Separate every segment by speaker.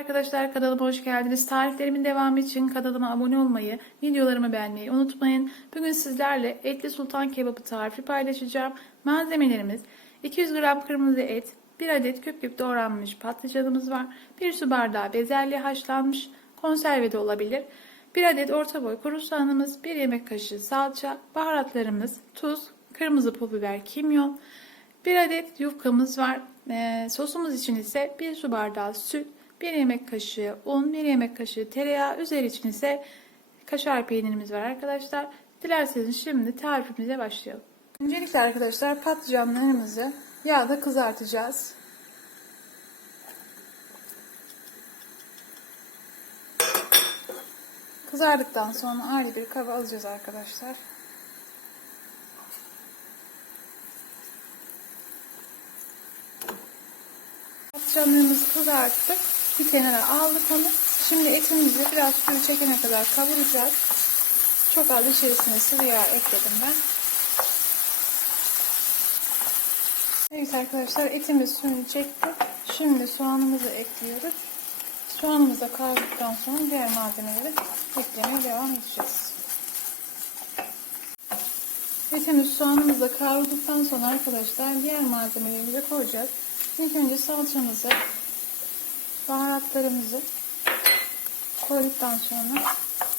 Speaker 1: Arkadaşlar kanalıma hoş geldiniz. Tariflerimin devamı için kanalıma abone olmayı, videolarımı beğenmeyi unutmayın. Bugün sizlerle etli sultan kebabı tarifi paylaşacağım. Malzemelerimiz 200 gram kırmızı et, 1 adet küp küp doğranmış patlıcanımız var, 1 su bardağı bezelye haşlanmış, konserve de olabilir, 1 adet orta boy kuru soğanımız, 1 yemek kaşığı salça, baharatlarımız, tuz, kırmızı pul biber, kimyon, 1 adet yufkamız var. Ee, sosumuz için ise 1 su bardağı süt, 1 yemek kaşığı un, 1 yemek kaşığı tereyağı, üzeri için ise kaşar peynirimiz var arkadaşlar. Dilerseniz şimdi tarifimize başlayalım. Öncelikle arkadaşlar patlıcanlarımızı yağda kızartacağız. Kızardıktan sonra ayrı bir kaba alacağız arkadaşlar. Patlıcanlarımızı kızarttık. Bir kenara aldık onu. Şimdi etimizi biraz suyu çekene kadar kavuracağız. Çok az içerisine sıvı yağ ekledim ben. Evet arkadaşlar etimiz suyunu çekti. Şimdi soğanımızı ekliyoruz. Soğanımız da sonra diğer malzemeleri eklemeye devam edeceğiz. Etimiz soğanımız da sonra arkadaşlar diğer malzemeleri de koyacağız. İlk önce salçamızı, baharatlarımızı koyduktan sonra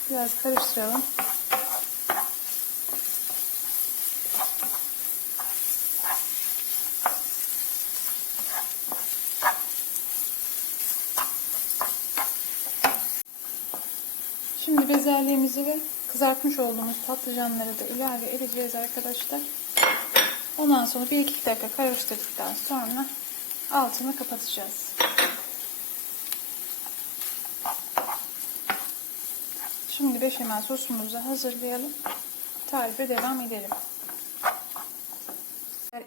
Speaker 1: biraz karıştıralım. Şimdi bezelyemizi ve kızartmış olduğumuz patlıcanları da ilave edeceğiz arkadaşlar. Ondan sonra 1-2 dakika karıştırdıktan sonra altını kapatacağız. Şimdi beşamel sosumuzu hazırlayalım. Tarife devam edelim.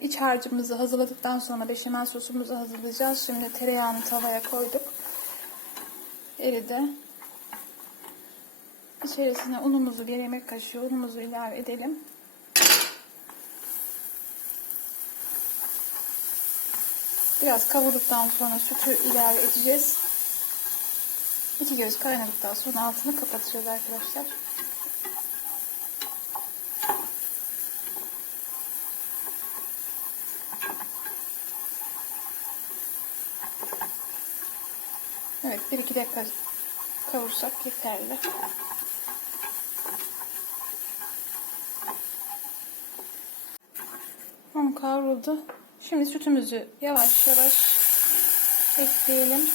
Speaker 1: İç harcımızı hazırladıktan sonra beşamel sosumuzu hazırlayacağız. Şimdi tereyağını tavaya koyduk. Eridi. İçerisine unumuzu, bir yemek kaşığı unumuzu ilave edelim. Biraz kavurduktan sonra sütü ilave edeceğiz. İçeceğiz kaynadıktan sonra altını kapatacağız arkadaşlar. Evet 1-2 dakika kavursak yeterli. Un kavruldu. Şimdi sütümüzü yavaş yavaş ekleyelim.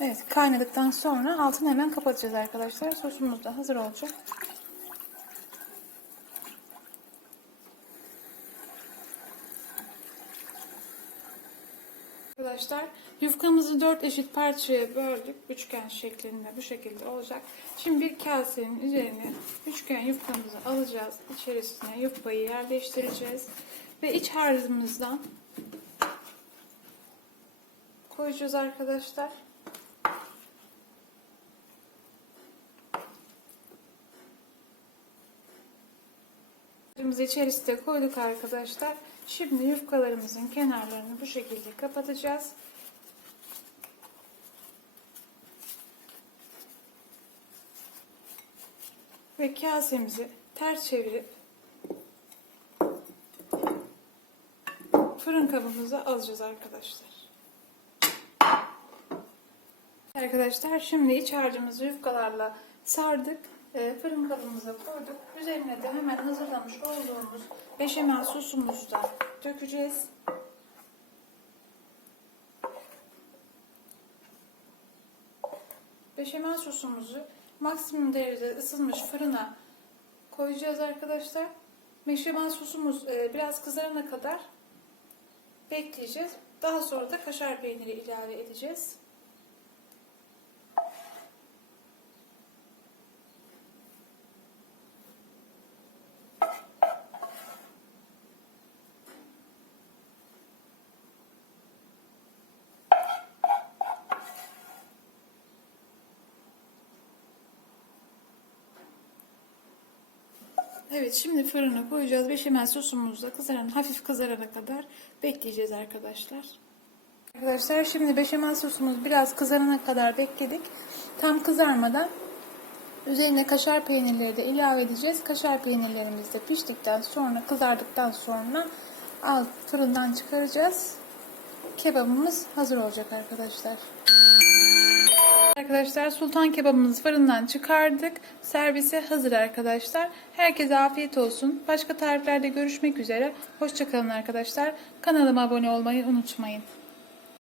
Speaker 1: Evet kaynadıktan sonra altını hemen kapatacağız arkadaşlar. Sosumuz da hazır olacak. Arkadaşlar yufkamızı dört eşit parçaya böldük. Üçgen şeklinde bu şekilde olacak. Şimdi bir kasenin üzerine üçgen yufkamızı alacağız. İçerisine yufkayı yerleştireceğiz. Ve iç harcımızdan koyacağız arkadaşlar. Harcımızı içerisine koyduk arkadaşlar. Şimdi yufkalarımızın kenarlarını bu şekilde kapatacağız. Ve kasemizi ters çevirip fırın kabımıza alacağız arkadaşlar. Arkadaşlar şimdi iç harcımızı yufkalarla sardık. E, fırın kabımıza koyduk. Üzerine de hemen hazırlamış olduğumuz beşamel sosumuzu da dökeceğiz. Beşamel sosumuzu maksimum derecede ısınmış fırına koyacağız arkadaşlar. Beşamel sosumuz e, biraz kızarana kadar bekleyeceğiz. Daha sonra da kaşar peyniri ilave edeceğiz. Evet şimdi fırına koyacağız. Beşamel sosumuzu da kızaran, hafif kızarana kadar bekleyeceğiz arkadaşlar. Arkadaşlar şimdi beşamel sosumuz biraz kızarana kadar bekledik. Tam kızarmadan üzerine kaşar peynirleri de ilave edeceğiz. Kaşar peynirlerimiz de piştikten sonra kızardıktan sonra alt fırından çıkaracağız. Kebabımız hazır olacak arkadaşlar. Arkadaşlar sultan kebabımızı fırından çıkardık. Servise hazır arkadaşlar. Herkese afiyet olsun. Başka tariflerde görüşmek üzere. Hoşçakalın arkadaşlar. Kanalıma abone olmayı unutmayın.